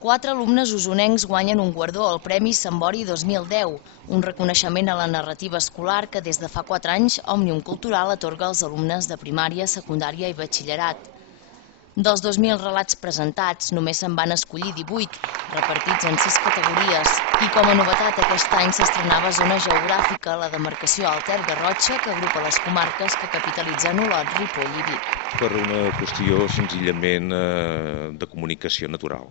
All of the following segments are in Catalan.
4 alumnes usonencs guanyen un guardó al Premi Sambori 2010, un reconeixement a la narrativa escolar que des de fa 4 anys Òmnium Cultural atorga als alumnes de primària, secundària i batxillerat. Dels 2.000 relats presentats, només se'n van escollir 18, repartits en 6 categories, i com a novetat aquest any s'estrenava Zona Geogràfica, la demarcació Alter-Garrotxa, que agrupa les comarques que capitalitzen Olot, Ripoll i Vic. Per una qüestió senzillament de comunicació natural.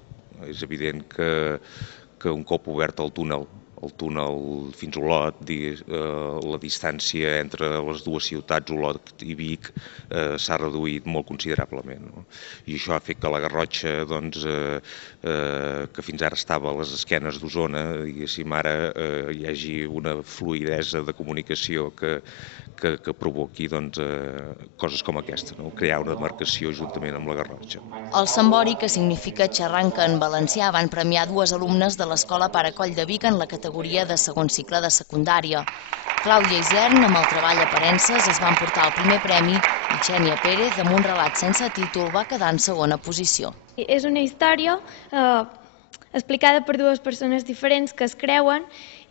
És evident que un cop obert el túnel fins a Olot, la distància entre les dues ciutats, Olot i Vic, s'ha reduït molt considerablement. I això ha fet que la Garrotxa, que fins ara estava a les esquenes d'Osona, diguéssim, ara hi hagi una fluïdesa de comunicació que provoqui coses com aquesta, crear una demarcació juntament amb la Garrotxa. El Sambori, que significa xarranca en valencià, van premiar 2 alumnes de l'Escola Pare Coll de Vic en la categoria de segon cicle de secundària. Clàudia Isern, amb el treball Aparences, es va emportar el primer premi i Xènia Pérez, amb un relat sense títol, va quedar en segona posició. És una història explicada per 2 persones diferents que es creuen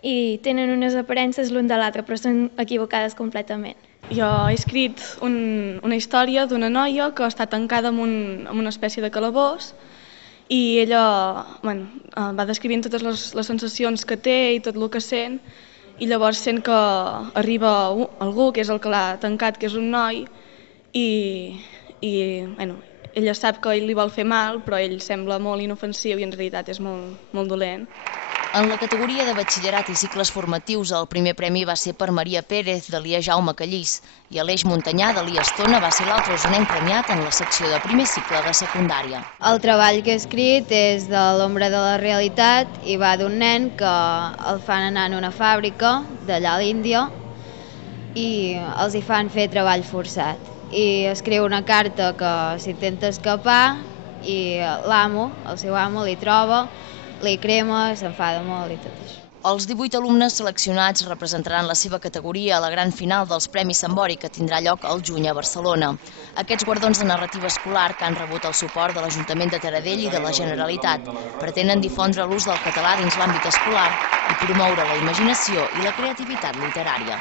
i tenen unes aparences l'un de l'altre, però són equivocades completament. Jo he escrit una història d'una noia que està tancada en una espècie de calabós i ella va descrivint totes les sensacions que té i tot el que sent, i llavors sent que arriba algú, que és el que l'ha tancat, que és un noi, i ella sap que ell li vol fer mal, però ell sembla molt inofensiu i en realitat és molt dolent. En la categoria de batxillerat i cicles formatius, el primer premi va ser per Maria Pérez, d'Elia Jaume Callís, i Aleix Montanyà, d'Elia Estona, va ser l'altre usonenc premiat en la secció de primer cicle de secundària. El treball que he escrit és de l'ombra de la realitat i va d'un nen que el fan anar en una fàbrica d'allà a l'Índia i els hi fan fer treball forçat. I escriu una carta que s'intenta escapar i l'amo, el seu amo, li troba, li crema, s'enfada molt i tot això. Els 18 alumnes seleccionats representaran la seva categoria a la gran final dels Premis Sambori, que tindrà lloc al juny a Barcelona. Aquests guardons de narrativa escolar, que han rebut el suport de l'Ajuntament de Taradell i de la Generalitat, pretenen difondre l'ús del català dins l'àmbit escolar i promoure la imaginació i la creativitat literària.